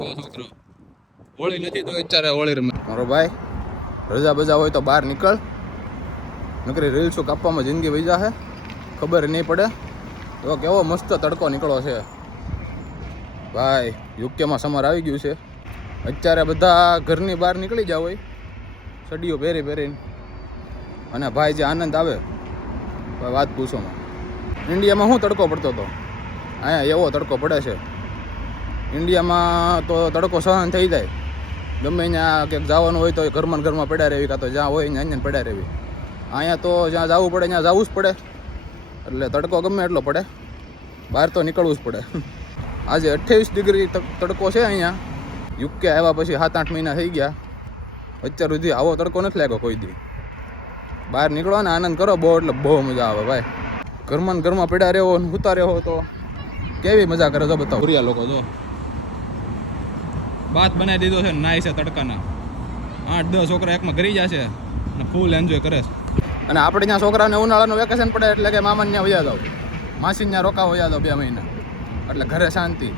છોકરો હોળી નથી તો અત્યારે હોળી રમે. મારો ભાઈ રજા બજા હોય તો બહાર નીકળ, નકરી રીલ્સો કાપવામાં જિંદગી વહી જાહે, ખબર નહીં પડે. તો કેવો મસ્ત તડકો નીકળો છે ભાઈ. યુકેમાં સમર આવી ગયું છે. અત્યારે બધા ઘરની બહાર નીકળી જાવ હોય સડીઓ પહેરી પહેરીને, અને ભાઈ જે આનંદ આવે ભાઈ વાત પૂછોમાં. ઇન્ડિયામાં શું તડકો પડતો હતો, અહીંયા એવો તડકો પડે છે. ઇન્ડિયામાં તો તડકો સહન થઈ જાય, ગમે ત્યાં ક્યાંક જવાનું હોય તો ઘરમાં ઘરમાં પડ્યા રહેવી, કાં તો જ્યાં હોય ત્યાં પડ્યા રહેવી. અહીંયા તો જ્યાં જવું પડે ત્યાં જવું જ પડે, એટલે તડકો ગમે એટલો પડે, બહાર તો નીકળવું જ પડે. આજે 28 ડિગ્રી તડકો છે અહીંયા. યુકે આવ્યા પછી 7-8 મહિના થઈ ગયા, અત્યાર સુધી આવો તડકો નથી લાગ્યો કોઈ દી. બહાર નીકળો ને આનંદ કરો બહુ, એટલે બહુ મજા આવે ભાઈ. ઘરમાં ઘરમાં પડ્યા રહેવો, સૂતા રહેવો તો કેવી મજા કરે. જો બતાવો ભૂરિયા લોકો જો બાત બનાવી દીધો છે, નાય છે તડકાના. 8-10 છોકરા એકમાં ઘરી જશે અને ફૂલ એન્જોય કરે છે. અને આપણે ત્યાં છોકરાને ઉનાળાનું વેકેશન પડે એટલે કે મામાને ત્યાં વયા જાવ, માસીને ત્યાં રોકાવા વયા જાવ 2 મહિના, એટલે ઘરે શાંતિ.